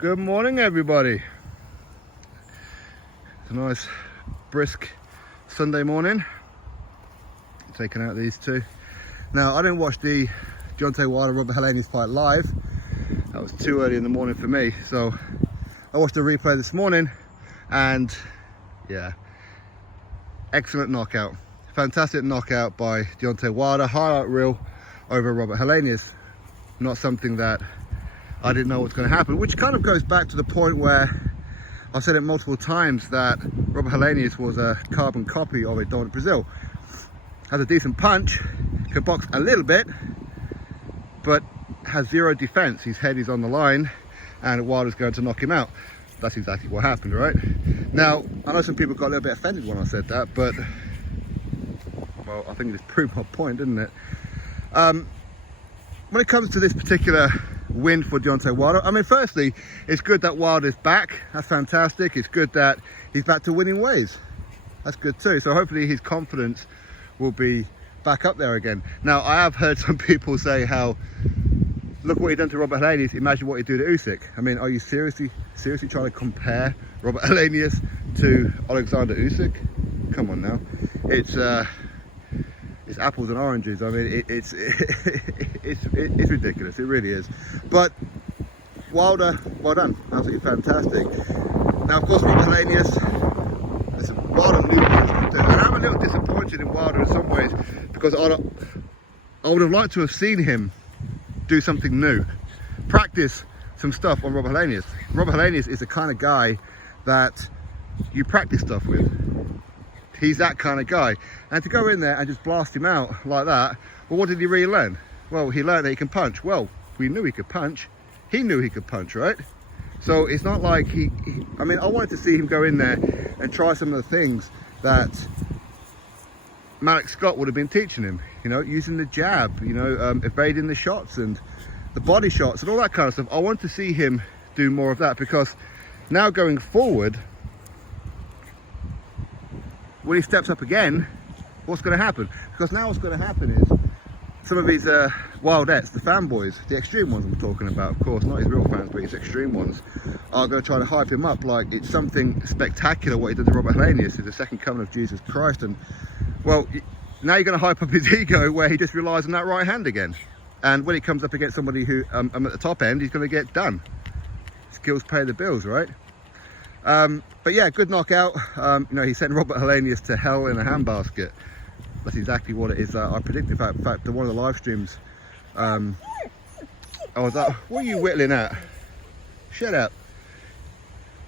Good morning, everybody. It's a nice brisk Sunday morning. Taking out these two. Now, I didn't watch the Deontay Wilder Robert Helenius fight live. That was too early in the morning for me, so I watched the replay this morning, and yeah, excellent knockout. Fantastic knockout by Deontay Wilder. Highlight reel over Robert Helenius. Not something that I didn't know was going to happen, which kind of goes back to the point where I've said it multiple times that Robert Helenius was a carbon copy of Deontay Brazil. Has a decent punch, can box a little bit, but has zero defense. His head is on the line and Wilder's going to knock him out. That's exactly what happened, right? Now, I know some people got a little bit offended when I said that, but well, I think it just proved my point, didn't it? When it comes to this particular win for Deontay Wilder, I mean, firstly, it's good that Wilder's back. That's fantastic. It's good that he's back to winning ways. That's good too. So hopefully his confidence will be back up there again. Now, I have heard some people say how, look what he done to Robert Helenius, imagine what he'd do to Usyk. I mean, are you seriously trying to compare Robert Helenius to Alexander Usyk? Come on now. It's apples and oranges. I mean, it's ridiculous. It really is. But Wilder, well done. Absolutely fantastic. Now, of course, Robert Helenius, listen, Wilder knew what he was going to do. And I'm a little disappointed in Wilder in some ways, because I would have liked to have seen him do something new. Practice some stuff on Robert Helenius. Robert Helenius is the kind of guy that you practice stuff with. He's that kind of guy. And to go in there and just blast him out like that, well, what did he really learn? Well, he learned that he can punch. Well, we knew he could punch. He knew he could punch, right? So it's not like I mean, I wanted to see him go in there and try some of the things that Malik Scott would have been teaching him. You know, using the jab, you know, evading the shots and the body shots and all that kind of stuff. I want to see him do more of that, because now going forward, when he steps up again, what's going to happen? Because now what's going to happen is some of his Wildettes, the fanboys, the extreme ones I'm talking about, of course, not his real fans, but his extreme ones, are going to try to hype him up like it's something spectacular what he did to Robert Helenius, is the second coming of Jesus Christ. And well, now you're going to hype up his ego where he just relies on that right hand again. And when he comes up against somebody who at the top end, he's going to get done. Skills pay the bills, right? But yeah, good knockout. You know, he sent Robert Helenius to hell in a handbasket. That's exactly what it is. I predicted that. In fact, one of the live streams, I was like, what are you whittling at? Shut up.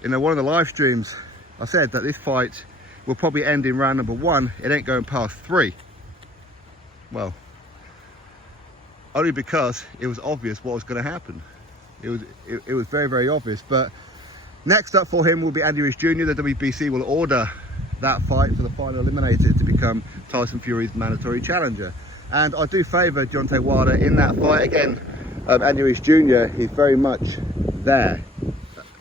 You know, one of the live streams, I said that this fight will probably end in round number 1. It ain't going past 3. Well, only because it was obvious what was going to happen. It was very, very obvious. But next up for him will be Andy Ruiz Jr. The WBC will order that fight for the final eliminator to become Tyson Fury's mandatory challenger. And I do favour Deontay Wilder in that fight. Again, Andy Ruiz Jr. is very much there.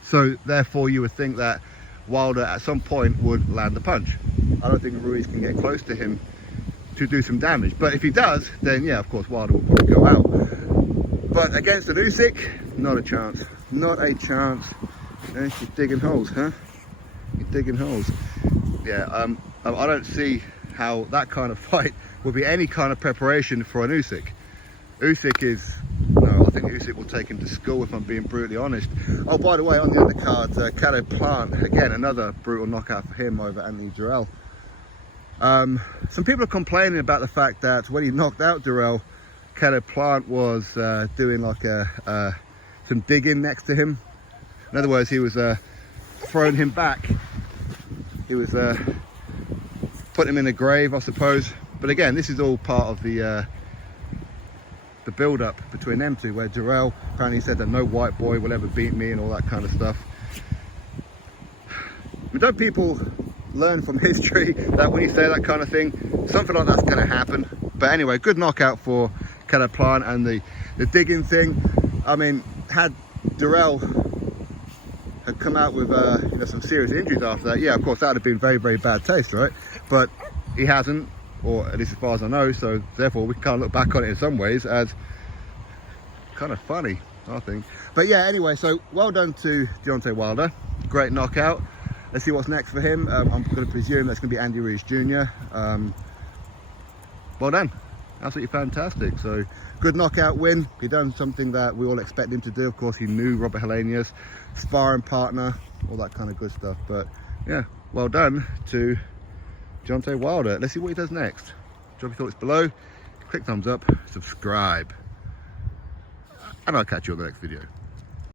So therefore you would think that Wilder at some point would land the punch. I don't think Ruiz can get close to him to do some damage. But if he does, then yeah, of course Wilder will probably go out. But against an Usyk, not a chance. Not a chance. Yeah, she's digging holes, huh? You're digging holes. Yeah, I don't see how that kind of fight would be any kind of preparation for an Usyk. Usyk is, no, I think Usyk will take him to school, if I'm being brutally honest. Oh, by the way, on the undercard, Caleb Plant, again, another brutal knockout for him over Anthony Durrell. Some people are complaining about the fact that when he knocked out Durrell, Caleb Plant was doing like some digging next to him. In other words, he was throwing him back. He was putting him in a grave, I suppose. But again, this is all part of the build-up between them two, where Durrell apparently said that no white boy will ever beat me and all that kind of stuff. But don't people learn from history that when you say that kind of thing, something like that's going to happen? But anyway, good knockout for Caleb Plant. And the digging thing, I mean, had Durrell had come out with you know, some serious injuries after that, yeah, of course that would have been very, very bad taste, right? But he hasn't, or at least as far as I know, so therefore we can kind of look back on it in some ways as kind of funny. I think. But yeah, anyway, so well done to Deontay Wilder. Great knockout. Let's see what's next for him. I'm going to presume that's going to be Andy Ruiz Jr. Well done. Absolutely fantastic. So good knockout win. He done something that we all expect him to do. Of course, he knew Robert Helenius, sparring partner, all that kind of good stuff. But yeah, well done to Deontay Wilder. Let's see what he does next. Drop your thoughts below. Click thumbs up, subscribe, and I'll catch you on the next video.